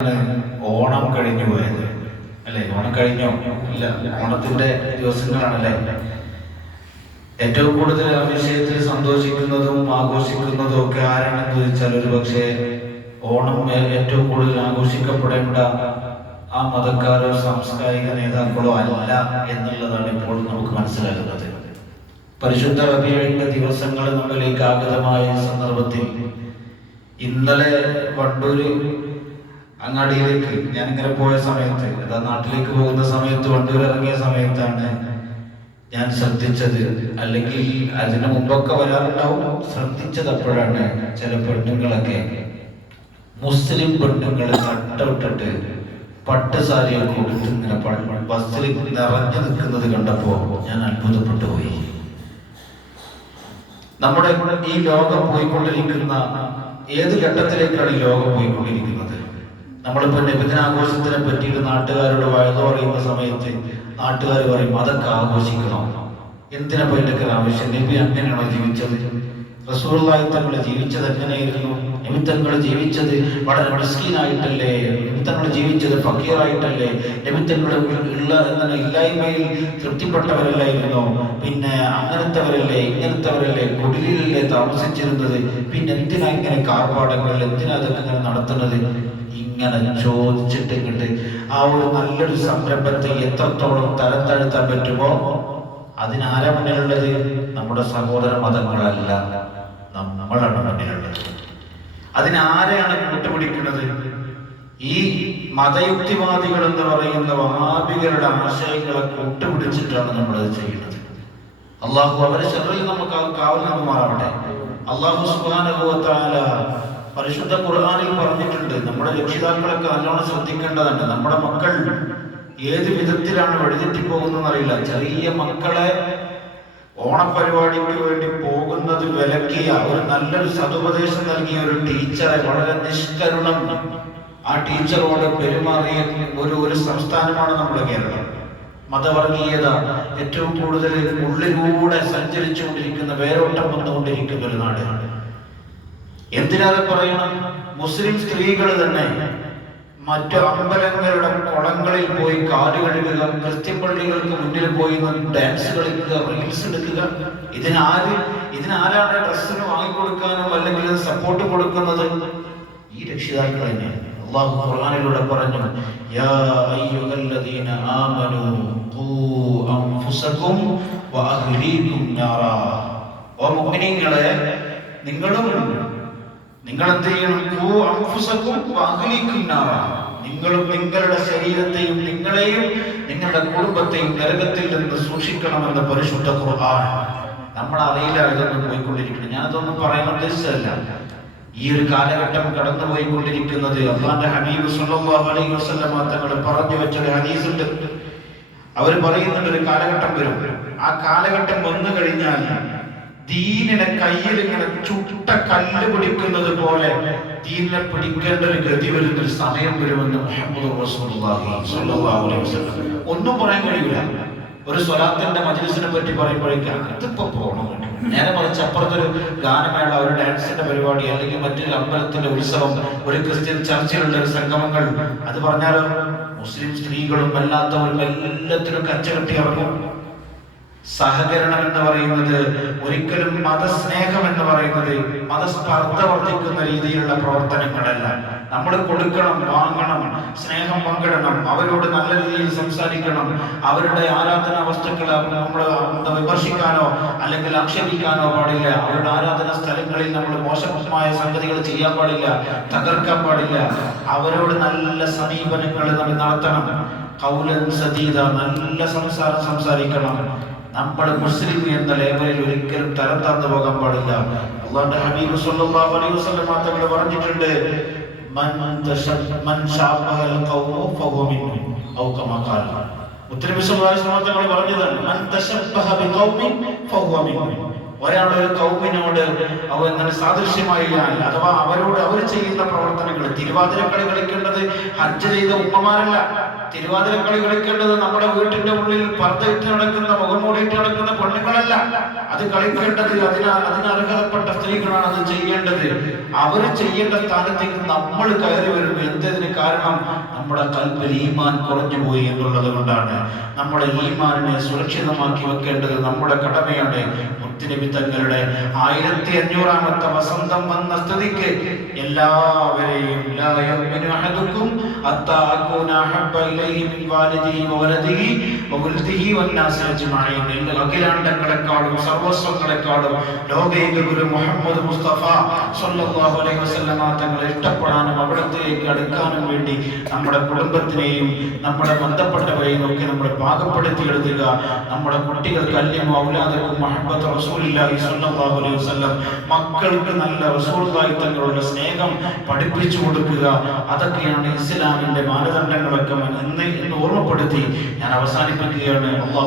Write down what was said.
ഓണം കഴിഞ്ഞു പോയത് അല്ലെ? ഓണം കഴിഞ്ഞോ? ഇല്ല, ഓണത്തിന്റെ ദിവസങ്ങളാണല്ലേ. ഏറ്റവും കൂടുതൽ ആ വിഷയത്തിൽ സന്തോഷിക്കുന്നതും ആഘോഷിക്കുന്നതും ഒക്കെ ആരാണെന്ന് ചോദിച്ചാൽ ഒരു പക്ഷേ ഓണം ഏറ്റവും കൂടുതൽ ആഘോഷിക്കപ്പെടേണ്ട ആ മതക്കാരോ സാംസ്കാരിക നേതാക്കളോ അല്ല എന്നുള്ളതാണ് ഇപ്പോൾ നമുക്ക് മനസ്സിലാകുന്നത്. പരിശുദ്ധ റബീഉൽ ദിവസങ്ങൾ നമ്മളിലേക്ക് ആഗതമായ സന്ദർഭത്തിൽ ഇന്നലെ വണ്ടൂര് അങ്ങാടിയിലേക്ക് ഞാനിങ്ങനെ പോയ സമയത്ത്, അതാ നാട്ടിലേക്ക് പോകുന്ന സമയത്ത്, വണ്ടൂർ ഇറങ്ങിയ സമയത്താണ് ഞാൻ ശ്രദ്ധിച്ചത്, അല്ലെങ്കിൽ അതിന് മുമ്പൊക്കെ വരാറുണ്ടാവും, ശ്രദ്ധിച്ചത് അപ്പോഴാണ് ചില പെണ്ണുങ്ങളൊക്കെ മുസ്ലിം പെണ്ണുങ്ങൾ തട്ടവിട്ടിട്ട് പട്ട് സാരിയൊക്കെ കൊടുത്ത് ഇങ്ങനെ ബസ്സിൽ നിറഞ്ഞു നിൽക്കുന്നത് കണ്ടപ്പോ ഞാൻ അത്ഭുതപ്പെട്ടു പോയി. നമ്മുടെ ഈ ലോകം പോയിക്കൊണ്ടിരിക്കുന്ന ഏത് ഘട്ടത്തിലേക്കാണ് ഈ ലോകം പോയിക്കൊണ്ടിരിക്കുന്നത്? നമ്മളിപ്പോ നബിദിനാഘോഷത്തിനെ പറ്റിയിട്ട് നാട്ടുകാരോട് വഴുതു പറയുന്ന സമയത്ത് നാട്ടുകാർ പറയും അതൊക്കെ ആഘോഷിക്കണം, എന്തിനാ ഇതിനൊക്കെ ആവശ്യം? നബി അങ്ങനെയാണോ ജീവിച്ചത്? റസൂലുള്ളാഹി തങ്ങൾ ജീവിച്ചത് എങ്ങനെയായിരുന്നു? നബി തങ്ങൾ ജീവിച്ചത് വളരെ മിസ്കീനായിട്ടല്ലേ? നബി തങ്ങൾ ജീവിച്ചത് ഫക്കീറായിട്ടല്ലേ? നബി തങ്ങൾ ഇല്ലായ്മയിൽ തൃപ്തിപ്പെട്ടവരല്ലായിരുന്നോ? പിന്നെ അങ്ങനത്തെവരല്ലേ ഇങ്ങനത്തെവരല്ലേ കുടിലിലല്ലേ താമസിച്ചിരുന്നത്? പിന്നെ എന്തിനാ ഇങ്ങനെ കാർപാടങ്ങൾ, എന്തിനാ അതൊക്കെ ഇങ്ങനെ നടത്തുന്നത്? ഇങ്ങനെ ചോദിച്ചിട്ട് ഇങ്ങോട്ട് ആ ഒരു നല്ലൊരു സംരംഭത്തെ എത്രത്തോളം തരം താഴ്ത്താൻ പറ്റുമോ അതിനാരാ മുന്നിലുള്ളത്? നമ്മുടെ സഹോദര മതങ്ങളല്ല, നമ്മളാണ് മുന്നിലുള്ളത്. അതിനാരെയാണ് കൂട്ടുപിടിക്കുന്നത്? ഈ മതയുക്തിവാദികൾ എന്ന് പറയുന്ന വഹാബികളുടെ ആശയങ്ങളെ കൂട്ടുപിടിച്ചിട്ടാണ് നമ്മളത് ചെയ്യുന്നത്. അള്ളാഹു അവരെ ശർറിൽ നമുക്ക് കാവൽ നൽകുമാറാവട്ടെ. അള്ളാഹു സുബ്ഹാനഹു വ തആല പരിശുദ്ധ ഖുർആനിൽ പറഞ്ഞിട്ടുണ്ട്, നമ്മുടെ രക്ഷിതാക്കളൊക്കെ നല്ലോണം ശ്രദ്ധിക്കേണ്ടതുണ്ട്. നമ്മുടെ മക്കൾ ഏത് വിധത്തിലാണ് വഴിതെറ്റിപ്പോകുന്നതെന്ന് അറിയില്ല. ചെറിയ മക്കളെ ഓണപരിപാടിക്ക് വേണ്ടി പോകുന്നത് വിലക്കിയ ഒരു നല്ലൊരു സതുപദേശം നൽകിയ ഒരു ടീച്ചറെ വളരെ നിഷ്കരുണം ആ ടീച്ചറോട് പെരുമാറിയ ഒരു സംസ്ഥാനമാണ് നമ്മുടെ കേരളം. മതവർഗീയത ഏറ്റവും കൂടുതൽ ഉള്ളിലൂടെ സഞ്ചരിച്ചുകൊണ്ടിരിക്കുന്ന, വേരോട്ടം വന്നുകൊണ്ടിരിക്കുന്ന ഒരു നാട്. എന്തിനാണ് പറയണം? മുസ്ലിം സ്ത്രീകൾ തന്നെ മറ്റു അമ്പലങ്ങളുടെ കുളങ്ങളിൽ പോയി കാല് കഴുകുക, ക്രിസ്ത്യൻ പള്ളികൾക്ക് മുന്നിൽ പോയി ഡാൻസ് കളിക്കുക, റീൽസ് എടുക്കുക. ഇതിനാരാണ് ഡ്രസ്സിന് വാങ്ങിക്കൊടുക്കാനോ അല്ലെങ്കിൽ സപ്പോർട്ട് കൊടുക്കുന്നത്? ഈ രക്ഷിതാക്കൾ തന്നെ. അല്ലാഹു ഖുർആനിലൂടെ പറഞ്ഞു, യാ അയ്യുഹല്ലദീന ആമനൂ ഖൂ അൻഫുസകും വഅഹ്ലീകും നാറാ. ഓ മുഅ്മിനീങ്ങളെ, നിങ്ങൾ എന്ത് ചെയ്യണം? ഖൂ അൻഫുസകും വഅഹ്ലീകും നാറാ. നിങ്ങളും നിങ്ങളുടെ ശരീരത്തെയും നിങ്ങളെയും നിങ്ങളുടെ കുടുംബത്തെയും നരകത്തിൽ നിന്ന് സൂക്ഷിക്കണമെന്ന് പരിശുദ്ധ ഖുർആൻ. നമ്മൾ അറിയില്ല ഇതൊന്നും പോയിക്കൊണ്ടിരിക്കുന്നത്. ഞാനതൊന്നും പറയാൻ ഉദ്ദേശിച്ചതല്ല. ഈ ഒരു കാലഘട്ടം കടന്നുപോയിക്കൊണ്ടിരിക്കുന്നത് അല്ലാഹുവിന്റെ ഹബീബ് സ്വല്ലല്ലാഹു അലൈഹി വസല്ലം തങ്ങൾ പറഞ്ഞു വെച്ചൊരു ഹദീസുണ്ട്. അവർ പറയുന്നുണ്ട്, ഒരു കാലഘട്ടം വരും. ആ കാലഘട്ടം വന്നു കഴിഞ്ഞാൽ ദീനിനെ കയ്യിൽ ഇങ്ങനെ ചുട്ട കല്ല് പിടിക്കുന്നത് പോലെ ദീനിനെ പിടിക്കേണ്ട ഒരു ഗതി വരുന്ന ഒരു സമയം വരുമെന്ന് മുഹമ്മദ് റസൂലുള്ളാഹി സ്വല്ലല്ലാഹു അലൈഹി വസല്ലം. ഒന്നും പറയാൻ കഴിയില്ല. ഒരു സ്വലാത്തിന്റെ മജ്‌ലിസിനെ പറ്റി പറയുമ്പോഴേക്കും അതിപ്പോ പോകണം, നേരെ മറിച്ച് അപ്പുറത്തൊരു ഗാനമേള, ഒരു ഡാൻസിന്റെ പരിപാടി, അല്ലെങ്കിൽ മറ്റൊരു അമ്പലത്തിന്റെ ഉത്സവം, ഒരു ക്രിസ്ത്യൻ ചർച്ചിലുള്ള ഒരു സംഗമങ്ങൾ, അത് പറഞ്ഞാലോ മുസ്ലിം സ്ത്രീകളും അല്ലാത്തവരും എല്ലാത്തിനും കച്ചകെട്ടി ഇറങ്ങും. സഹകരണം എന്ന് പറയുന്നത് ഒരിക്കലും മതസ്നേഹം എന്ന് പറയുന്നത് മതസ്പർദ്ധ വർദ്ധിക്കുന്ന രീതിയിലുള്ള പ്രവർത്തനങ്ങളല്ല. നമ്മൾ കൊടുക്കണം, വാങ്ങണം, സ്നേഹം പങ്കിടണം, അവരോട് നല്ല രീതിയിൽ സംസാരിക്കണം. അവരുടെ ആരാധനാ വസ്തുക്കളെ നമ്മൾ വിമർശിക്കാനോ അല്ലെങ്കിൽ ആക്ഷേപിക്കാനോ പാടില്ല. അവരുടെ ആരാധനാ സ്ഥലങ്ങളിൽ നമ്മൾ മോശമായ സംഗതികൾ ചെയ്യാൻ പാടില്ല, തകർക്കാൻ പാടില്ല. അവരോട് നല്ല സമീപനങ്ങൾ നമ്മൾ നടത്തണം. ഖൗലൻ സദീദ, നല്ല സംസാരം സംസാരിക്കണം. നമ്മൾ മുസ്ലിം എന്ന ലേബലിൽ ഒരിക്കലും തരം താഴ്ന്നു പോകാൻ പാടില്ല. അല്ലാഹുവിന്റെ ഹബീബ് സ്വല്ലല്ലാഹു അലൈഹി വസല്ലം തങ്ങൾ പറഞ്ഞിട്ടുണ്ട്, മൻ ശാബഹൽ ഖൗമു ഫഹുവ മിൻഹും ഔ കമാ ഖാല. മുത്തനബി സ്വല്ലല്ലാഹു അലൈഹി വസല്ലം തങ്ങൾ പറഞ്ഞതാണ്, മൻ തശബ്ബഹ ബിഖൗമിൻ ഫഹുവ മിൻഹും. ഒരാൾ ഒരു കൗമിനോട് അങ്ങനെ സാദൃശ്യമായാൽ, അഥവാ അവരോട് അവർ ചെയ്യുന്ന പ്രവർത്തനങ്ങൾ, തിരുവാതിരക്കളി കളിക്കേണ്ടത് ഹജ്ജ് ചെയ്ത ഉമ്മമാരല്ല, തിരുവാതിരക്കളി കളിക്കേണ്ടത് നമ്മുടെ വീട്ടിന്റെ ഉള്ളിൽ പർദ്ദയിട്ട് നടക്കുന്ന മുഖംമൂടിയിട്ട് നടക്കുന്ന പെണ്ണുങ്ങളല്ല. അത് കളിക്കേണ്ടത് അതിനർഹതപ്പെട്ട സ്ത്രീകളാണ് അത് ചെയ്യേണ്ടത്. അവർ ചെയ്യേണ്ട സ്ഥാനത്തേക്ക് നമ്മൾ കയറി വരും. എന്തതിന് കാരണം? നമ്മുടെ കൽബിൽ ഈമാൻ കുറഞ്ഞു പോയി എന്നുള്ളത് കൊണ്ടാണ്. നമ്മുടെ ഈമാനിനെ സുരക്ഷിതമാക്കി വെക്കേണ്ടത് നമ്മുടെ കടമയാണ്. മുത്തുനബി തങ്ങളുടെ 1500ാമത്തെ വസന്തം വന്ന സ്ഥിതിക്ക് എല്ലാവരെയും അഖിലാണ്ടങ്ങളെക്കാളും സർവസ്വങ്ങളെക്കാളും ലോകൈക ഗുരു മുഹമ്മദ് മുസ്തഫ സ്വല്ലല്ലാഹു അലൈഹി വസല്ലമ തങ്ങളെ ഇഷ്ടപ്പെടാനും അവിടത്തേക്ക് അടുക്കാനും വേണ്ടി നമ്മുടെ കുടുംബത്തിനെയും നമ്മുടെ ബന്ധപ്പെട്ടവരെയും ഒക്കെ നമ്മൾ പാകപ്പെടുത്തി എഴുതുക. നമ്മുടെ കുട്ടികൾക്ക് അല്യം ഔലാദക്കും മുഹമ്മദ് റസൂലുള്ളാഹി സ്വല്ലല്ലാഹു അലൈഹി വസല്ലം മക്കൾക്ക് നല്ല റസൂലുള്ളാഹി തങ്ങളുടെ സ്നേഹം പഠിപ്പിച്ചു കൊടുക്കുക. അതൊക്കെയാണ് ഇസ്ലാമിന്റെ മാനദണ്ഡങ്ങളൊക്കെ എന്ന് ഓർമ്മപ്പെടുത്തി ഞാൻ അവസാനിപ്പിക്കുകയാണ്. അല്ലാഹു